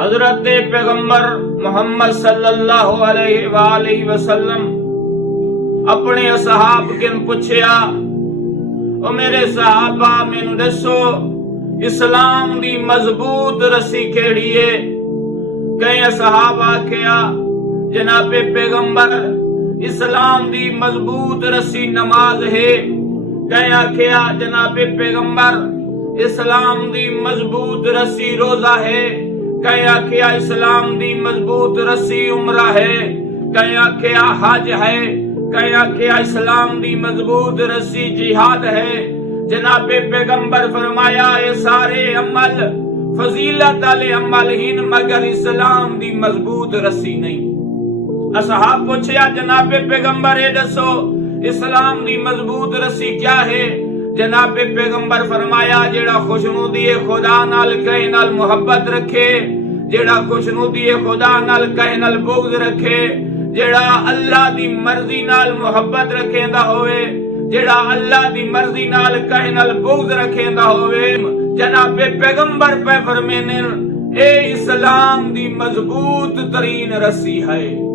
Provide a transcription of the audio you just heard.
حضرت پیغمبر محمد صلی اللہ علیہ وآلہ وسلم اپنے اصحاب کن پوچھیا، او میرے صحابہ مینوں دسو اسلام دی مضبوط رسی کیڑی ہے؟ کئی اصحاب آکھیا جناب پیغمبر اسلام دی مضبوط رسی نماز ہے۔ کئی آکھیا جناب پیغمبر اسلام دی مضبوط رسی روزہ ہے۔ کئی آکھیا اسلام دی مضبوط رسی عمرہ ہے۔ کئی آکھیا حج ہے۔ کئی آکھیا اسلام دی مضبوط رسی جہاد ہے۔ جناب پیغمبر فرمایا یہ سارے عمل فضیلت والے عمل ہن مگر اسلام دی مضبوط رسی نہیں۔ اصحاب پوچھیا جناب پیغمبر اے دسو اسلام دی مضبوط رسی کیا ہے؟ جناب پیغمبر فرمایا جیڑا خوشنودی خدا نال کہیں نال محبت رکھے، جیڑا خوشنودی خدا نال کہیں نال بغض رکھے، جیڑا اللہ دی مرضی نال محبت رکھیندا ہوئے، جیڑا اللہ دی مرضی نال کہیں نال بغض رکھیندا ہوئے، جناب پیغمبر پہ فرمینے اے اسلام دی مضبوط ترین رسی ہے۔